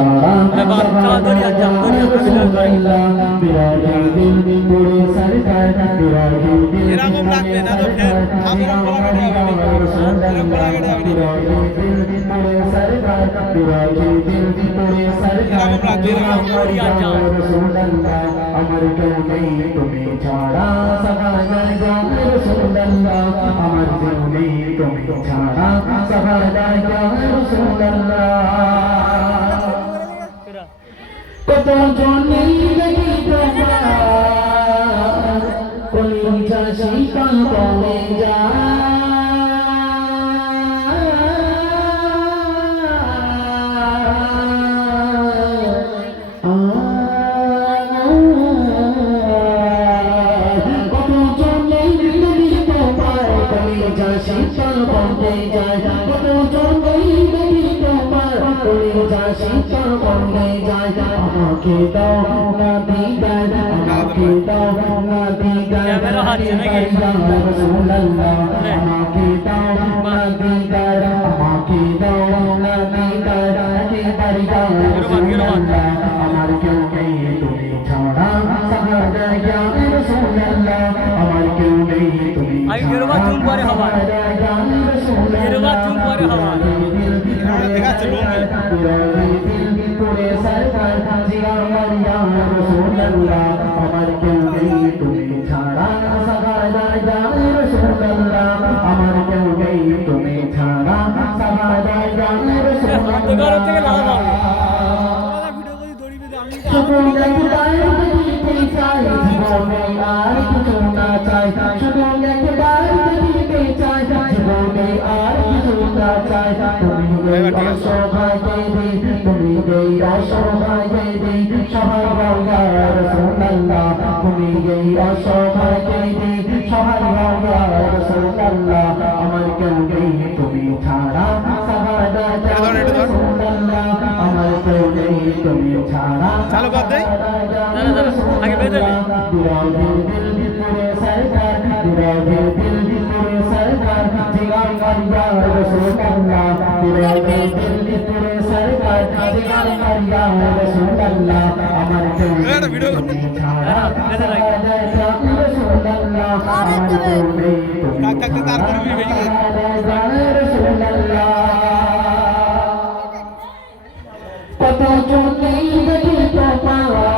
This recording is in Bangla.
ছাড়া বাচ্চা দরিয়া যা দরিয়া এরকম লাগবে না তো ফের আমরা বলা আমার কেউ নেই তুমি ছাড়া সবাই রাসূলুল্লাহ আমার কেউ নেই তুমি ছাড়া সবাই রাসূলুল্লাহ কত জনে দেখি তোমার কলিজা শিপা বলে যায় আমাকে দাও না দিদার আমাকে দাও না দিদার রাসূলুল্লাহ আমাকে দাও না দিদার আমাকে দাও না দিদার রাসূলুল্লাহ আমার কেউ নেই তুমি ছাড়া সাহায্য রাসূলুল্লাহ আমার কেউ নেই তুমি আই গেরবা চুম করে হওয়া গেরবা চুম করে হওয়া দেখাচ্ছে লোকে পুরে সরকার জিয়া মারিয়া রাসূলুল্লাহ আমার কেউ নেই তুমি ছাড়া সাহায্য রাসূলুল্লাহ আমার কেউ নেই তুমি ছাড়া সাহায্য রাসূলুল্লাহ থেকে লাগা ভিডিও করে দড়ি বেঁধে আমি সকল একবার দেখতে চাই জীবনে আর কিছু না চাই সকল একবার দেখতে চাই জীবনে আর কিছু না চাই তুমি সবাইকে দি তুমি গেইরা সবাইকে দি সবাই বাবা রাসূলুল্লাহ তুমি গেইরা সবাইকে দি সবাই বাবা রাসূলুল্লাহ আমার কেউ নেই তুমি ছাড়া সাহায্য রাসূলুল্লাহ আমার কেউ নেই তুমি ছাড়া চালু কর দে আগে বেঁধে নে পুরে সরকার দিল পুরে সরকার জিয়া মারিয়া রাসূলুল্লাহ দিল পুরে সরকার জিয়া মারিয়া রাসূলুল্লাহ আমার কেউ ভিডিও ছাড়া রাসূলুল্লাহ আমার কেউ নেই কাক কাক তারপর ভিডিও রাসূলুল্লাহ কত জনে দেখি তোমার